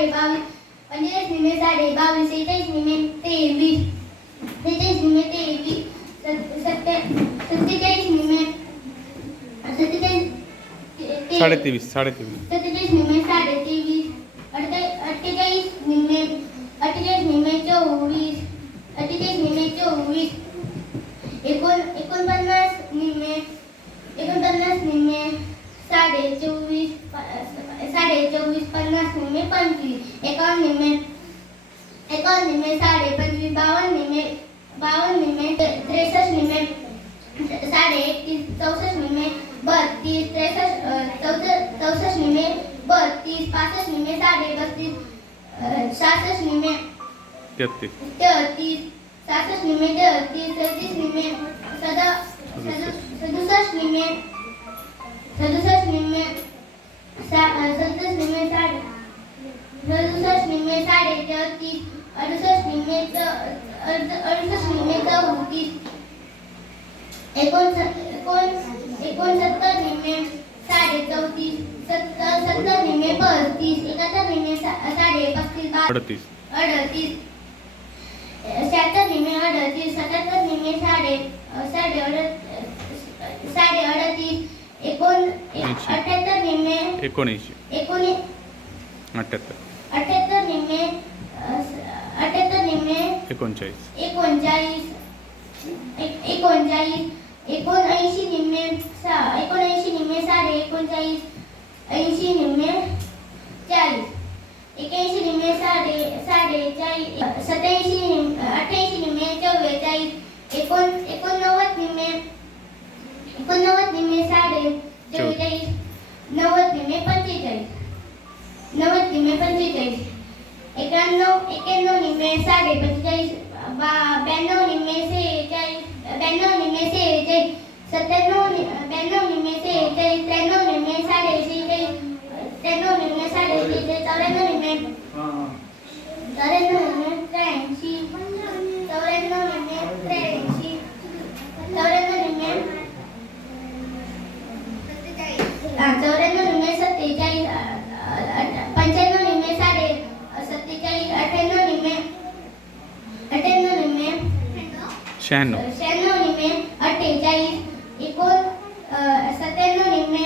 साडे बावीस पंचेचाळीस निमे साडे बावीस सेहेचाळीस निमे तेवीस सेहेचाळीस निमे तेवीस सत- सत्ते सत्तेचाळीस निमे सत्तेचाळीस साडे तेवीस साडे तेवीस सत्तेचाळीस निमे साडे तेवीस अठ्ठेचाळीस निमे अठ्ठेचाळीस निमे चोवीस अठ्ठेचाळीस निमे चोवीस एकोण एकोणपन्नास साडे चोवीस प- साडे चोवीस पन्नास निमे पंचवीस. एकावन्न निमे एकावन्न निमे साडे पंचवीस बावन्न निमे बावन्न निमे त्रेसष्ट निमे साडे एकतीस चौसष्ट निमे बत्तीस त्रेसष्ट चौस चौसष्ट निमे बत्तीस पासष्ट निमे साडे बत्तीस सहासष्ट निमे तेहतीस. तेहतीस सहासष्ट निमे तेहतीस सदतीस निमे भूमिका होती एकोणसत्तर निम्मे साडे चौतीस सत्तर निम्मे पस्तीस एकाहत्तर साडे अडतीस. अडतीस शहात्तर अडतीस सत्याहत्तर निम्मे साडे साडे अडत साडे अडतीस एकोण अठ्याहत्तर निम्मे एकोणऐंशी. एकोणी अठ्याहत्तर. अठ्याहत्तर. एकोणचाळीस. एकोणचाळीस एक- एकोणचाळीस, एकोणऐंशी निम्मे सा, एकोणऐंशी निम्मे साडे एकोणचाळीस, ऐंशी निम्मे चाळीस. एक्याऐंशी निम्मे साडे साडेचाळीस सत्याऐंशी निम, अठ्ठ्याऐंशी निम्मे चव्वेचाळीस, एकोण, एकोणनव्वद निम्मे एकोणनव्वद निम्मे साडे चव्वेचाळीस, नव्वद निम्मे पंचेचाळीस, नव्वद निम्मे पंचेचाळीस. एक्याण्णव एक्याण्णव निम्मे साडे पंचेचाळीस बा ब्याण्णव निम्मे सेहेचाळीस ब्याण्णव निम्मे सेहेचाळीस सत्त्याण्णव नि- ब्याण्णव निम्मे सेहेचाळीस त्र्याण्णव निम्मे साडे सेहेचाळीस त्र्याण्णव निम्मे साडे सेहेचाळीस चौऱ्याण्णव निम्मे चौऱ्याण्णव निम्मे त्र्याऐंशी चौऱ्याण्णव निम्मे त्र्याऐंशी चौऱ्याण्णव निम्मे हा, चौऱ्याण्णव શહેરનો શહેરનો નિમે અઠ્ઠેચાળીસ ઇકો સત્યાણું નિમે